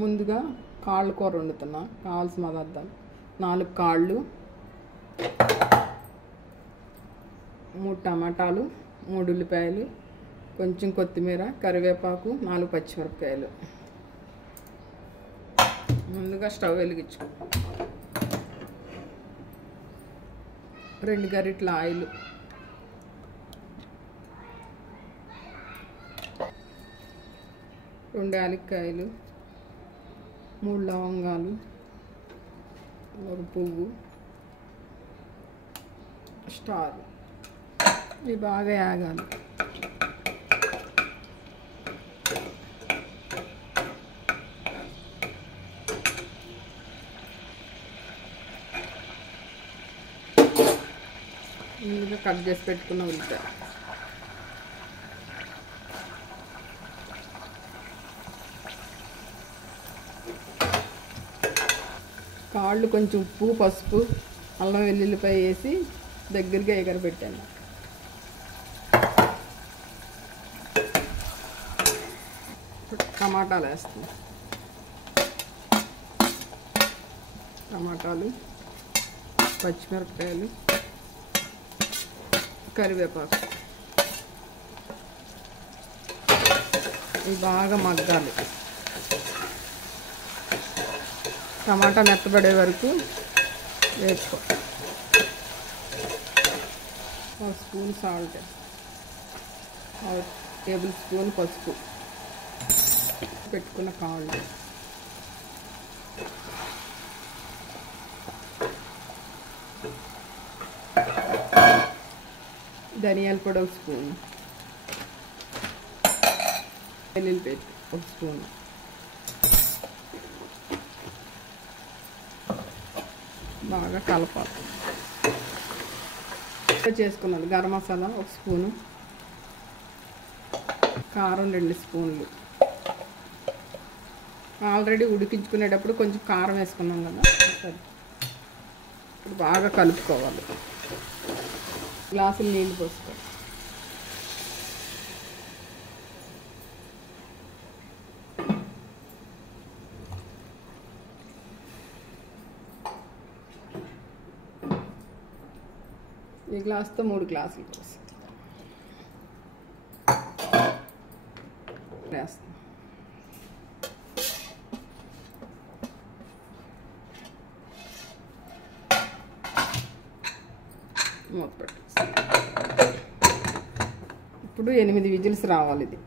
ముందుగా కాళ్ళు కూర వండుతున్నా. కావాల్సిన పదార్థాలు: 4 కాళ్ళు, 3 టమాటాలు, 3 ఉల్లిపాయలు, కొంచెం కొత్తిమీర, కరివేపాకు, 4 పచ్చిమిరపకాయలు. ముందుగా స్టవ్ వెలిగించుకో. 2 గరిటెల ఆయిల్, 2 యాలక్కాయలు, 3 లవంగాలు, 1 పువ్వు, స్టార్. ఇవి బాగా యాగాలి. ముందుగా కట్ చేసి పెట్టుకున్న ఉల్లిపాయ, కాళ్ళు కొంచెం ఉప్పు, పసుపు, అల్లం వెల్లుల్లిపాయ వేసి దగ్గరగా ఎగరబెట్టాను. టమాటాలు వేస్తాను. టమాటాలు, పచ్చిమిరపకాయలు, కరివేపాకు. ఇవి బాగా మగ్గాలి. టమాటా మెత్తబడే వరకు వేసుకో. 1 స్పూన్ సాల్ట్, 1 టేబుల్ స్పూన్ పసుపు, పెట్టుకున్న కాళ్ళు, ధనియాల పొడి 1 స్పూన్, వెల్లుల్లిపాయ 1 స్పూన్, బాగా కలపాలి. చేసుకున్నది గరం మసాలా 1 స్పూను, కారం 2 స్పూన్లు. ఆల్రెడీ ఉడికించుకునేటప్పుడు కొంచెం కారం వేసుకున్నాం కదా, సరే. ఇప్పుడు బాగా కలుపుకోవాలి. గ్లాసులు నీళ్ళు పోసుకోవాలి. ఈ గ్లాస్తో 3 గ్లాసులు పోసి వేస్తాం. మూత పెట్టేస్తాం. ఇప్పుడు 8 విజిల్స్ రావాలి. ఇది